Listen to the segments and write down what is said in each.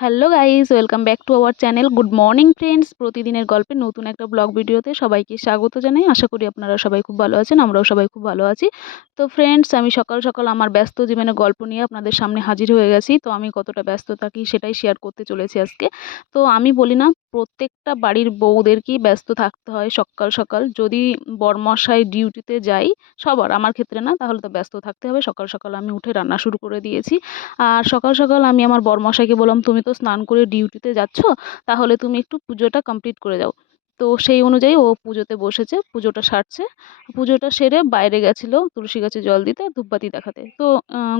Hello guys, welcome back to our channel. Good morning friends. প্রতিদিনের গল্পে নতুন একটা ব্লগ ভিডিওতে সবাইকে স্বাগত জানাই। আশা করি আপনারা সবাই খুব ভালো আছেন, আমরাও সবাই খুব ভালো আছি। তো ফ্রেন্ডস, আমি সকাল সকাল আমার ব্যস্ত জীবনের গল্প নিয়ে আপনাদের সামনে হাজির হয়ে গেছি। তো আমি কতটা ব্যস্ত থাকি সেটাই শেয়ার করতে চলেছি আজকে। তো আমি বলি না, প্রত্যেকটা বাড়ির বউদেরকেই ব্যস্ত থাকতে হয় সকাল সকাল। যদি বরমশাই ডিউটিতে যাই, সবার, আমার ক্ষেত্রে না, তাহলে তো ব্যস্ত থাকতে হবে। সকাল সকাল আমি উঠে রান্না শুরু করে দিয়েছি। আর সকাল সকাল আমি আমার বরমশাইকে বললাম, তুমি তো স্নান করে ডিউটিতে যাচ্ছ, তাহলে তুমি একটু পুজোটা কমপ্লিট করে যাও। তো সেই অনুযায়ী ও পুজোতে বসেছে, পুজোটা সারছে। পুজোটা সেরে বাইরে গেছিল তুলসী গাছে জল দিতে, ধূপবাতি দেখাতে। তো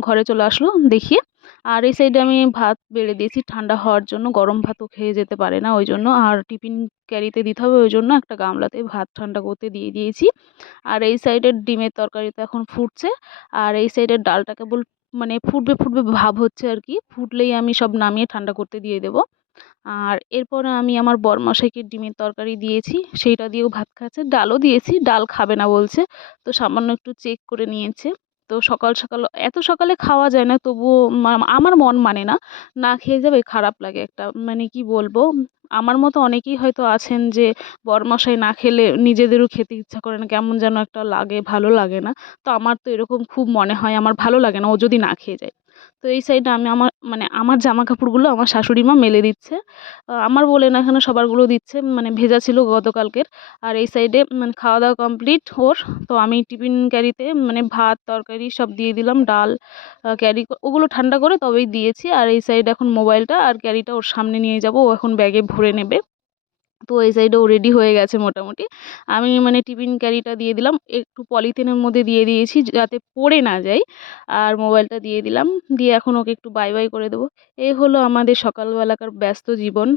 ঘরে চলে আসলো দেখিয়ে। আর এই সাইডে আমি ভাত বেড়ে দিয়েছি ঠান্ডা হওয়ার জন্য, গরম ভাতও খেয়ে যেতে পারে না ওই জন্য। আর টিফিন ক্যারিতে দিতে হবে ওই জন্য একটা গামলাতে ভাত ঠান্ডা করতে দিয়ে দিয়েছি। আর এই সাইডের ডিমের তরকারি তো এখন ফুটছে। আর এই সাইডের ডালটা কেবল মানে ফুটবে ফুটবে ভাব হচ্ছে আর কি। ফুটলেই আমি সব নামিয়ে ঠান্ডা করতে দিয়ে দেবো। আর এরপরে আমি আমার বরমশাইকে ডিমের তরকারি দিয়েছি, সেইটা দিয়েও ভাত খাচ্ছে। ডালও দিয়েছি, ডাল খাবে না বলছে। তো সামান্য একটু চেক করে নিয়েছে। তো সকাল সকাল এত সকালে খাওয়া যায় না, তবুও আমার মন মানে না, না খেয়ে যাবে, খারাপ লাগে একটা, মানে কি বলবো। আমার মতো অনেকেই হয়তো আছেন যে বরমশাই না খেলে নিজেদেরও খেতে ইচ্ছা করে না, কেমন যেন একটা লাগে, ভালো লাগে না। তো আমার তো এরকম খুব মনে হয়, আমার ভালো লাগে না ও যদি না খেয়ে যায়। তো এই সাইডে আমি আমার জামা কাপড়গুলো আমার শাশুড়ি মা মেলে দিচ্ছে। আমার বলে না, এখানে সবারগুলো দিচ্ছে, মানে ভেজা ছিল গতকালকের। আর এই সাইডে মানে খাওয়া দাওয়া কমপ্লিট ওর। তো আমি টিফিন ক্যারিতে মানে ভাত তরকারি সব দিয়ে দিলাম, ডাল ক্যারি ওগুলো ঠান্ডা করে তবেই দিয়েছি। আর এই সাইডে এখন মোবাইলটা আর ক্যারিটা ওর সামনে নিয়ে যাব, ও এখন ব্যাগে ভরে নেবে। তো এই সাইডেও রেডি হয়ে গেছে মোটামুটি। আমি মানে টিফিন ক্যারিটা দিয়ে দিলাম, একটু পলিথিনের মধ্যে দিয়ে দিয়েছি যাতে পড়ে না যায়। আর মোবাইলটা দিয়ে দিলাম, দিয়ে এখন ওকে একটু বাই বাই করে দেবো। এই হলো আমাদের সকালবেলাকার ব্যস্ত জীবন।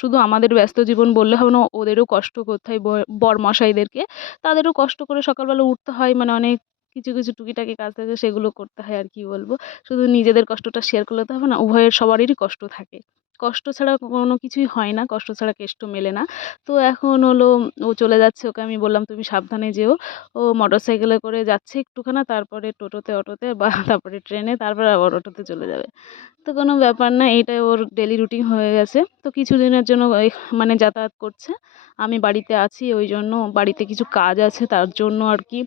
শুধু আমাদের ব্যস্ত জীবন বললে হবে না, ওদেরও কষ্ট করতে হয়, বরমশাইদেরকে। তাদেরও কষ্ট করে সকালবেলা উঠতে হয়, মানে অনেক কিছু কিছু টুকিটাকি কাজ থাকে, সেগুলো করতে হয়। আর কি বলবো, শুধু নিজেদের কষ্টটা শেয়ার করলে তো হবে না, উভয়ের সবারই কষ্ট থাকে। কষ্ট ছাড়া কোনো কিছুই হয় না, কষ্ট ছাড়া কেষ্ট মেলে না। তো এখন হলো ও চলে যাচ্ছে, ওকে আমি বললাম তুমি সাবধানে যেও। ও মোটরসাইকেলে করে যাচ্ছে একটুখানা, তারপরে টোটোতে অটোতে বা তারপরে ট্রেনে, তারপরে আবার অটোতে চলে যাবে। তো কোনো ব্যাপার না, এইটাই ওর ডেলি রুটিন হয়ে গেছে। তো কিছুদিনের জন্য মানে যাতায়াত করছে। আমি বাড়িতে আছি, ওই জন্য বাড়িতে কিছু কাজ আছে তার জন্য আর কি।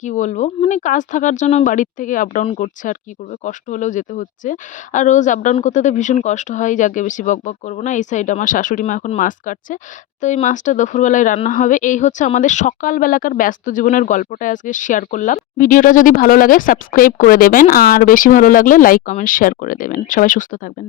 কি বলবো, মানে কাজ থাকার জন্য বাড়ির থেকে আপ ডাউন করছে। আর কি করবে, কষ্ট হলেও যেতে হচ্ছে। আর রোজ আপ ডাউন করতে তো ভীষণ কষ্ট হয়। যাকে বেশি বকবক করবো না, এই সাইডে আমার শাশুড়ি মা এখন মাছ কাটছে। তো এই মাছটা দুপুরবেলায় রান্না হবে। এই হচ্ছে আমাদের সকালবেলাকার ব্যস্ত জীবনের গল্পটা আজকে শেয়ার করলাম। ভিডিওটা যদি ভালো লাগে সাবস্ক্রাইব করে দেবেন, আর বেশি ভালো লাগলে লাইক কমেন্ট শেয়ার করে দেবেন। সবাই সুস্থ থাকবেন।